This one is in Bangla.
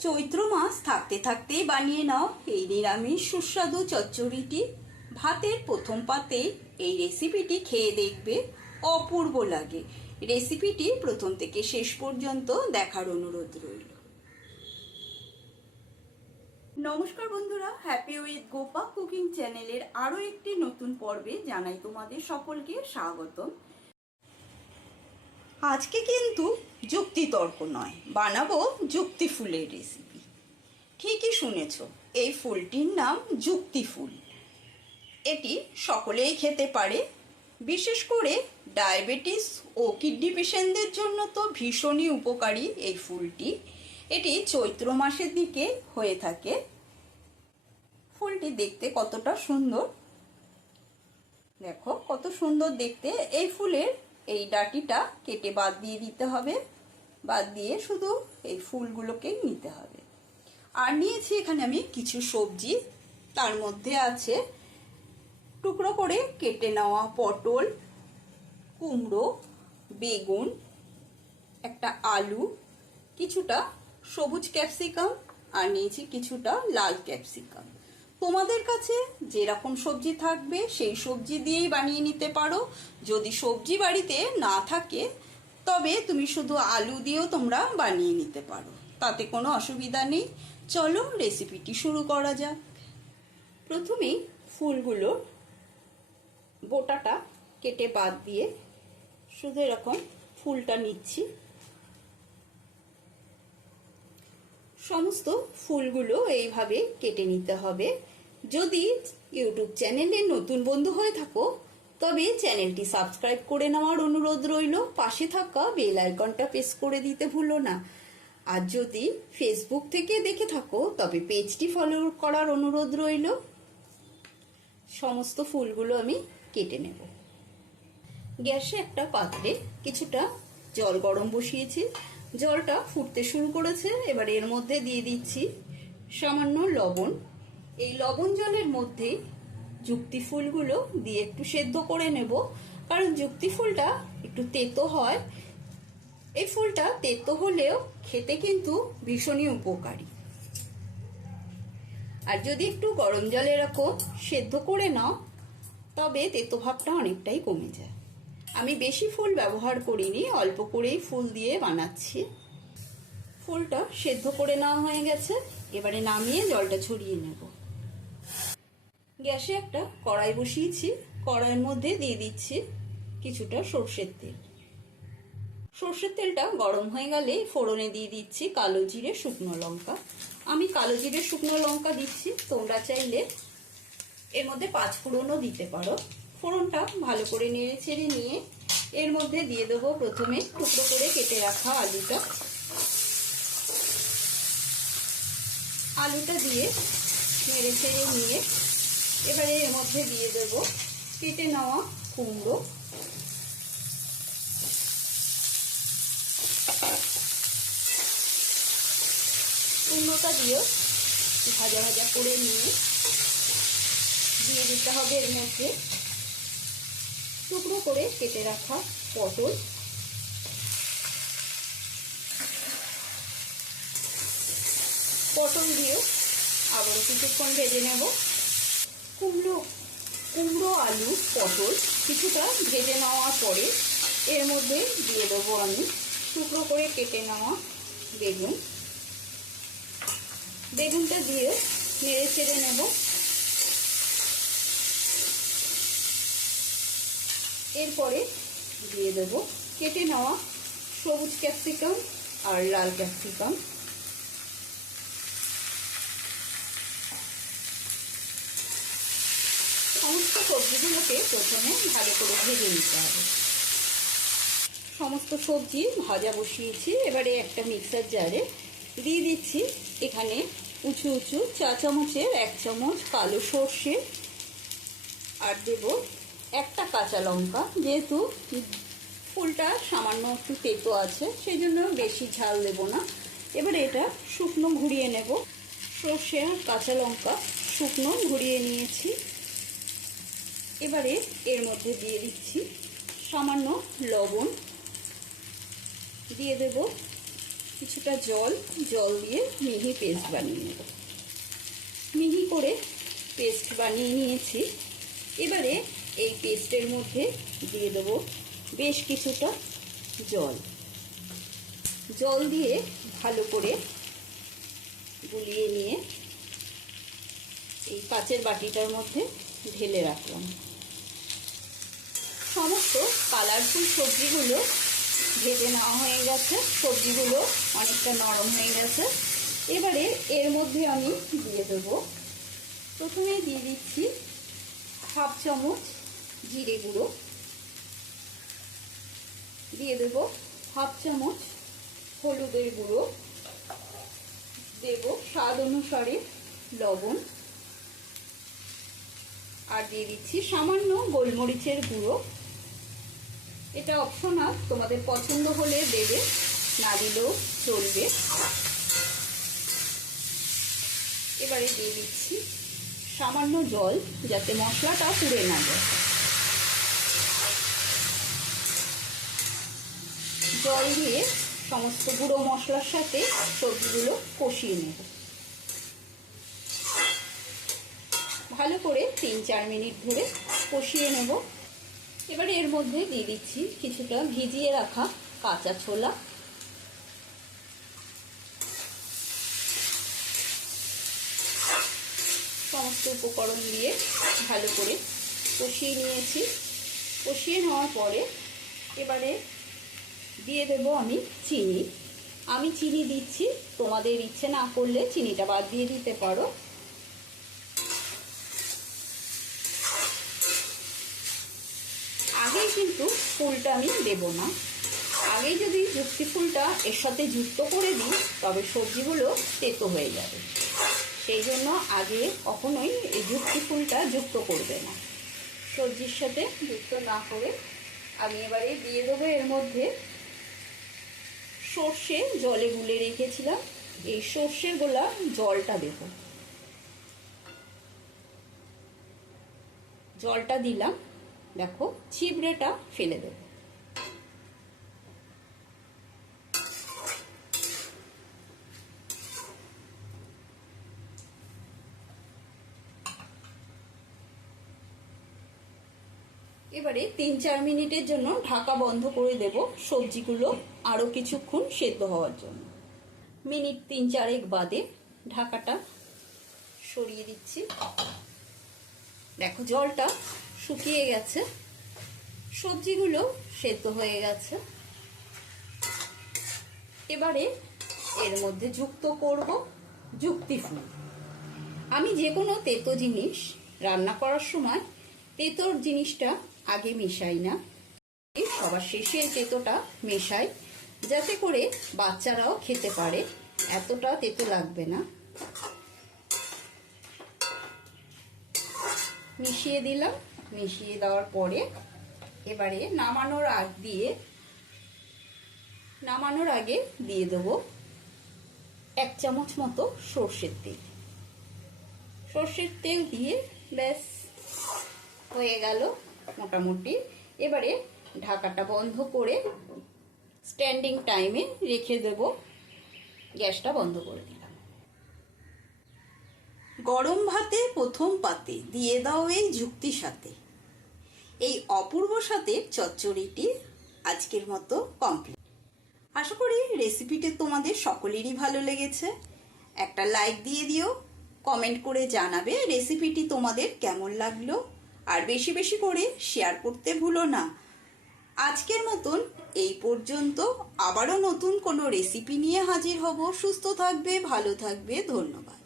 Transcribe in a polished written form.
চৈত্র মাস থাকতে থাকতেই বানিয়ে নাও এই নিরামিষ সুস্বাদু চচ্চড়িটি। ভাতের প্রথম পাতে এই রেসিপিটি খেয়ে দেখবে, অপূর্ব লাগে। রেসিপিটি প্রথম থেকে শেষ পর্যন্ত দেখার অনুরোধ রইল। নমস্কার বন্ধুরা, হ্যাপি উইথ গোপা কুকিং চ্যানেলের আরও একটি নতুন পর্বে জানাই তোমাদের সকলকে স্বাগতম। আজকে কিন্তু যুক্তিতর্ক নয়, বানাবো যুক্তি ফুলের রেসিপি। ঠিকই শুনেছ, এই ফুলটির নাম যুক্তি ফুল। এটি সকলেই খেতে পারে, বিশেষ করে ডায়াবেটিস ও কিডনি পেশেন্টদের জন্য তো ভীষণই উপকারী এই ফুলটি। এটি চৈত্র মাসের দিকে হয়ে থাকে। ফুলটি দেখতে কতটা সুন্দর, দেখো কত সুন্দর দেখতে। এই ফুলের এই ডাঁটিটা কেটে বাদ দিয়ে দিতে হবে, বাদ দিয়ে শুধু এই ফুলগুলোকে নিতে হবে। আর নিয়েছি এখানে আমি কিছু সবজি, তার মধ্যে আছে টুকরো করে কেটে নেওয়া পটল, কুমড়ো, বেগুন, একটা আলু, কিছুটা সবুজ ক্যাপসিকাম, আর নিয়েছি কিছুটা লাল ক্যাপসিকাম। তোমাদের কাছে যেরকম সবজি থাকবে সেই সবজি দিয়েই বানিয়ে নিতে পারো। যদি সবজি বাড়িতে না থাকে তবে তুমি শুধু আলু দিয়েও তোমরা বানিয়ে নিতে পারো, তাতে কোনো অসুবিধা নেই। চলো রেসিপিটি শুরু করা যাক। প্রথমেই ফুলগুলো বোটাটা কেটে বাদ দিয়ে শুধু এরকম ফুলটা নিচ্ছি। সমস্ত ফুলগুলো এইভাবে কেটে নিতে হবে। যদি ইউটিউব চ্যানেলে নতুন বন্ধু হয়ে থাকো তবে চ্যানেলটি সাবস্ক্রাইব করে নেওয়ার অনুরোধ রইল, পাশে থাকা বেল আইকনটা প্রেস করে দিতে ভুলো না। আর যদি ফেসবুক থেকে দেখে থাকো তবে পেজটি ফলো করার অনুরোধ রইল। সমস্ত ফুলগুলো আমি কেটে নেব। গ্যাসে একটা পাত্রে কিছুটা জল গরম বসিয়েছি, জলটা ফুটতে শুরু করেছে। এবার এর মধ্যে দিয়ে দিচ্ছি সামান্য লবণ। এই লবণ জলের মধ্যে যুক্তি ফুলগুলো দিয়ে একটু সেদ্ধ করে নেব, কারণ যুক্তি ফুলটা একটু তেতো হয়। এই ফুলটা তেতো হলেও খেতে কিন্তু ভীষণই উপকারী। আর যদি একটু গরম জলে এরকম সেদ্ধ করে নাও তবে তেতো ভাবটা অনেকটাই কমে যায়। আমি বেশি ফুল ব্যবহার করিনি, অল্প করেই ফুল দিয়ে বানাচ্ছি। ফুলটা সেদ্ধ করে নেওয়া হয়ে গেছে, এবারে নামিয়ে জলটা ছড়িয়ে নেব। গ্যাসে একটা কড়াই বসিয়েছি, কড়াইয়ের মধ্যে দিয়ে দিচ্ছি কিছুটা সর্ষের তেল। সর্ষের তেলটা গরম হয়ে গেলে ফোড়নে দিয়ে দিচ্ছি কালো জিরে, শুকনো লঙ্কা। আমি কালো জিরে শুকনো লঙ্কা দিচ্ছি, তোমরা চাইলে এর মধ্যে 5 ফোড়নও দিতে পারো। ফোড়নটা ভালো করে নেড়ে ছেড়ে নিয়ে এর মধ্যে দিয়ে দেবো প্রথমে টুকরো করে কেটে রাখা আলুটা। আলুটা দিয়ে নেড়ে ছেড়ে নিয়ে এবারে এর মধ্যে দিয়ে দেবো কেটে নেওয়া কুমড়ো, কুমড়োটা দিয়েও ভাজা ভাজা করে নিয়ে দিয়ে দিতে হবে এর মধ্যে টুকরো করে কেটে রাখা পটল, পটল দিয়েও আবারও কিছুক্ষণ ভেজে নেব। কুমড়ো আলু পটল কিছুটা ভেজে নেওয়ার পরে এর মধ্যে দিয়ে দেবো আমি টুকরো করে কেটে নেওয়া বেগুন। বেগুনটা দিয়ে নেড়ে চেড়ে নেব। এরপরে দিয়ে দেবো কেটে নেওয়া সবুজ ক্যাপসিকাম আর লাল ক্যাপসিকাম। সমস্ত সবজিগুলোকে প্রথমে ভালো করে ভেজে নিতে হবে। সমস্ত সবজি ভাজা বসিয়েছি, এবারে একটা মিক্সার জারে দিয়ে দিচ্ছি এখানে উঁচু উঁচু 4 চামচের 1 চামচ কালো সর্ষে, আর দেব একটা কাঁচা লঙ্কা। যেহেতু ফুলটা সামান্য একটু তেতো আছে সেই জন্য বেশি ঝাল দেব না। এবারে এটা শুকনো ঘুরিয়ে নেব। সর্ষে আর কাঁচা লঙ্কা শুকনো ঘুরিয়ে নিয়েছি। এবারে এর মধ্যে দিয়ে দিচ্ছি সামান্য লবণ, দিয়ে দেব কিছুটা জল দিয়ে মিহি পেস্ট বানিয়ে নেব। মিহি করে পেস্ট বানিয়ে নিয়েছি। এবারে এই পেস্টের মধ্যে দিয়ে দেব বেশ কিছুটা জল দিয়ে ভালো করে গুলিয়ে নিয়ে এই কাচের বাটিটার মধ্যে ঢেলে রাখলাম। সমস্ত কালারফুল সবজিগুলো ভেজে নেওয়া হয়ে গেছে, সবজিগুলো অনেকটা নরম হয়ে গেছে। এবারে এর মধ্যে আমি দিয়ে দেবো, প্রথমে দিয়ে দিচ্ছি হাফ চামচ জিরে গুঁড়ো, দিয়ে দেব হাফ চামচ হলুদের গুঁড়ো, দেব স্বাদ অনুসারে লবণ, আর দিয়ে দিচ্ছি সামান্য গোলমরিচের গুঁড়ো। এটা অপশনাল, তোমাদের পছন্দ হলে দেবে, না দিলেও চলবে। এবারে দিয়ে দিচ্ছি সামান্য জল, যাতে মশলাটা পুড়ে না যায়। জল দিয়ে সমস্ত গুঁড়ো মশলার সাথে সবজিগুলো কষিয়ে নেব। ভালো করে 3-4 মিনিট ধরে কষিয়ে নেব। এবারে এর মধ্যে দিয়ে দিচ্ছি কিছুটা ভিজিয়ে রাখা কাঁচা ছোলা, সমস্ত উপকরণ দিয়ে ভালো করে কষিয়ে নিয়েছি। কষিয়ে নেওয়ার পরে এবারে দিয়ে দেব আমি চিনি। আমি চিনি দিচ্ছি, তোমাদের ইচ্ছে না করলে চিনিটা বাদ দিয়ে দিতে পারো। আগেই কিন্তু ফুলটা আমি দেব না, আগেই যদি যুক্তি ফুলটা এর সাথে যুক্ত করে দিই তবে সবজিগুলো তেতো হয়ে যাবে। সেই জন্য আগে কখনোই এই যুক্তি ফুলটা যুক্ত করবে না, সবজির সাথে যুক্ত না করে। আমি এবারে দিয়ে দেবো এর মধ্যে সর্ষে জলে গুলে রেখেছিলাম, এই সর্ষের গোলা জলটা দেব। জলটা দিলাম, দেখো ছিবড়েটা ফেলে দেব। এবারে 3-4 মিনিটের জন্য ঢাকা বন্ধ করে দেব, সবজিগুলো আরো কিছুক্ষণ সেদ্ধ হওয়ার জন্য। মিনিট 3-4 বাদে ঢাকাটা সরিয়ে দিচ্ছি। দেখো জলটা শুকিয়ে গেছে, সবজিগুলো সেদ্ধ হয়ে গেছে। এবারে এর মধ্যে যুক্ত করব যুক্তি ফুল। আমি যে কোনো তেতো জিনিস রান্না করার সময় তেতোর জিনিসটা আগে মেশাই না, সবার শেষে তেতোটা মেশাই, যাতে করে বাচ্চারাও খেতে পারে, এতটা তেতো লাগবে না। মিশিয়ে দিলাম। মিশিয়ে দেওয়ার পরে এবারে নামানোর আগে দিয়ে দেবো 1 চামচ মতো সর্ষের তেল। সর্ষের তেল দিয়ে ব্যাস হয়ে গেল মোটামুটি। এবারে ঢাকাটা বন্ধ করে স্ট্যান্ডিং টাইমে রেখে দেব। গ্যাসটা বন্ধ করে দিলাম। গরম ভাতে প্রথম পাতে দিয়ে দাও এই যুক্তির সাথে। এই অপূর্ব স্বাদের চচ্চড়িটি আজকের মতো কমপ্লিট। আশা করি রেসিপিটি তোমাদের সকলেরই ভালো লেগেছে। একটা লাইক দিয়ে দিও, কমেন্ট করে জানাবে রেসিপিটি তোমাদের কেমন লাগলো, আর বেশি বেশি করে শেয়ার করতে ভুলো না। আজকের মতন এই পর্যন্ত, আবারও নতুন কোনো রেসিপি নিয়ে হাজির হব। সুস্থ থাকবে, ভালো থাকবে, ধন্যবাদ।